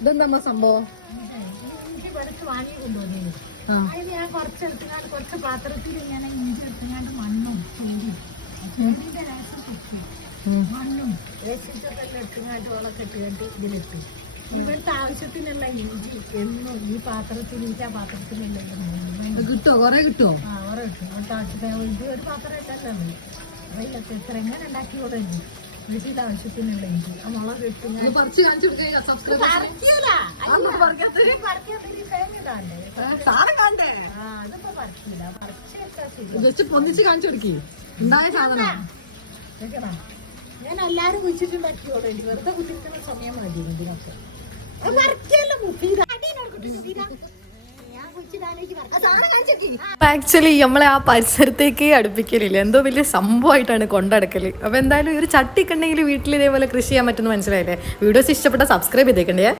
ഇതെന്താ സംഭവം? ഇഞ്ചി വെളുത്ത് വാങ്ങി കൊണ്ടുവന്നു. അതിന് ഞാൻ കുറച്ചെടുത്തുകൊണ്ട് കുറച്ച് പാത്രത്തിൽ ഇങ്ങനെ ഇഞ്ചി എടുത്തുകൊണ്ട് മണ്ണും ചെടിന്റെ രസം കുത്തി മണ്ണും വേസ്റ്റിട്ടൊക്കെ എടുത്തുകൊണ്ട് ഓളൊക്കെ ഇട്ടുകൊണ്ട് ഇതിലിട്ടു. ഇവിടുത്തെ ആവശ്യത്തിനുള്ള ഇഞ്ചി എന്നും ഈ പാത്രത്തിൽ ആ പാത്രത്തിലുള്ള കിട്ടോ? കൊറേ കിട്ടോ? കുറെ കിട്ടും. ഇവിടുത്തെ ആവശ്യത്തിന് ഇത് ഒരു പാത്രം ഇട്ടല്ലേ അതിലൊക്കെ ഇത്ര എങ്ങനെ ഉണ്ടാക്കി കൂടെ ഉണ്ട് വീട്ടിൽ ആവശ്യത്തിനുള്ള ഇഞ്ചി ആ മുളക് ഇട്ടു. ഞാൻ എല്ലാരും കുഴിച്ചിട്ടുണ്ടാക്കിയോളൂ. വെറുതെ കുത്തിരിക്കുന്ന സമയം മതി ഇതിനൊക്കെ. ആക്ച്വലി നമ്മളെ ആ പരിസരത്തേക്ക് അടുപ്പിക്കലില്ല, എന്തോ വലിയ സംഭവമായിട്ടാണ് കൊണ്ടടക്കല്. അപ്പോൾ എന്തായാലും ഒരു ചട്ടിക്കുണ്ടെങ്കിൽ വീട്ടിൽ ഇതേപോലെ കൃഷി ചെയ്യാൻ പറ്റുമെന്ന് മനസ്സിലായില്ലേ. വീഡിയോസ് ഇഷ്ടപ്പെട്ട സബ്സ്ക്രൈബ് ചെയ്തേക്കണ്ടേ.